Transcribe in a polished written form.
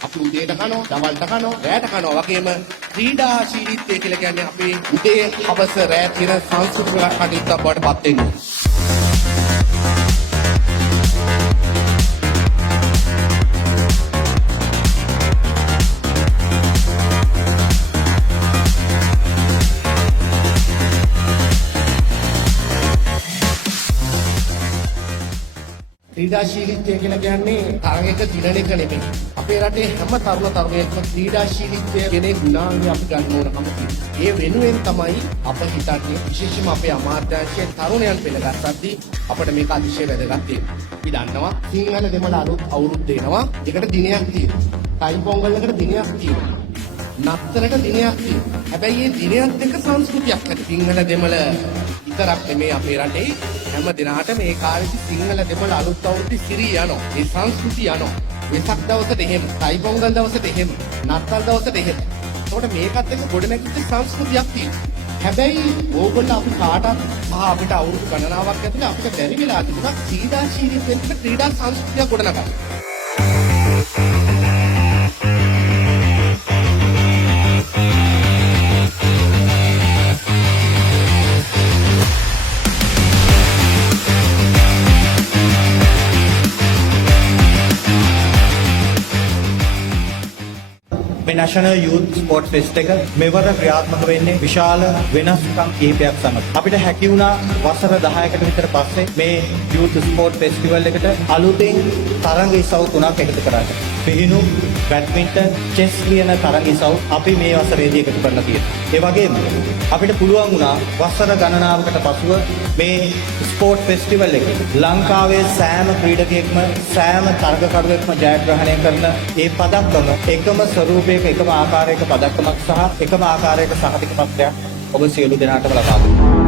අපි උදේට කනවා, දවල්ට කනවා, රැයට කනවා වගේම ක්‍රීඩාශීලීත්වය කියලා කියන්නේ අපේ උදේ හවස රැය තියෙන සංස්කෘතික කටයුත්තක් බවට පත් වෙනවා. ක්‍රීඩාශීලීත්වය කියලා කියන්නේ තරගයක දිනන එක නෙමෙයි. අපේ රටේ හැම තරුණ තරුණියෙක්ම ක්‍රීඩාශීලීත්වය කියන ගුණාංගය අපි ගන්න ඕනකම තියෙනවා. ඒ වෙනුවෙන් තමයි අප හිතන්නේ විශේෂයෙන්ම අපේ අමාත්‍යාංශයේ තරුණයන් පෙළගස්සද්දී අපිට මේක අතිශය වැදගත් වෙනවා. අපි දන්නවා සිංහල දෙමළ අලුත් අවුරුද්ද එනවා. ඒකට දිනයක් තියෙනවා. ටයි පොංගල් එකට දිනයක් තියෙනවා. නත්තලට දිනයක් තියෙනවා. හැබැයි මේ දිනයත් එක්ක සංස්කෘතියක් නැති. සිංහල දෙමළ විතරක් නෙමේ අපේ රටේ හැම දිනකටම මේ කාලෙදි සිංහල දෙමළ අලුත් අවුරුද්ද සිරී යනවා. මේ සංස්කෘතිය යනවා. වෙසක් දවසට එහෙම, ටයි පොංගල් දවසට එහෙම, නත්තල් දවසට එහෙම. ඒකට මේකත් එක්ක ගොඩනැගිච්ච සංස්කෘතියක් තියෙනවා. හැබැයි ඕගොල්ලෝ අපි කාටත් අපිට අවුරුදු ගණනාවක් ඇතුළේ අපිට බැරි වෙලා තිබුණා ක්‍රීඩාශීලීත්වයෙන් ක්‍රීඩා සංස්කෘතිය ගොඩනගන්න. මේ National Youth Sport Fest එක මෙවර ක්‍රියාත්මක වෙන්නේ විශාල වෙනස්කම් කිහිපයක් සමග. අපිට හැකි වුණා වසර 10කට විතර පස්සේ මේ Youth Sport Festival එකට අලුතෙන් තරඟ ඉසව් 3ක් එකතු කරගන්න. පිහිනු, බැඩ්මින්ටන්, චෙස් කියන තරඟ ඉසව් අපි මේ වසරේදී එකතු කරලා තියෙනවා. ඒ වගේම අපිට පුළුවන් වුණා වසර ගණනාවකට පසුව මේ ස්පෝර්ට් ෆෙස්ටිවල් එකේ ලංකාවේ සෑම ක්‍රීඩකයෙක්ම සෑම තරගකරුවෙක්ම ජයග්‍රහණය කරන ඒ පදක්කම එකම ස්වරූපයක එකම ආකාරයක පදක්කමක් සහ එකම ආකාරයක සහතික පත්‍රයක් ඔබ සියලු දෙනාටම ලබා දුන්නා.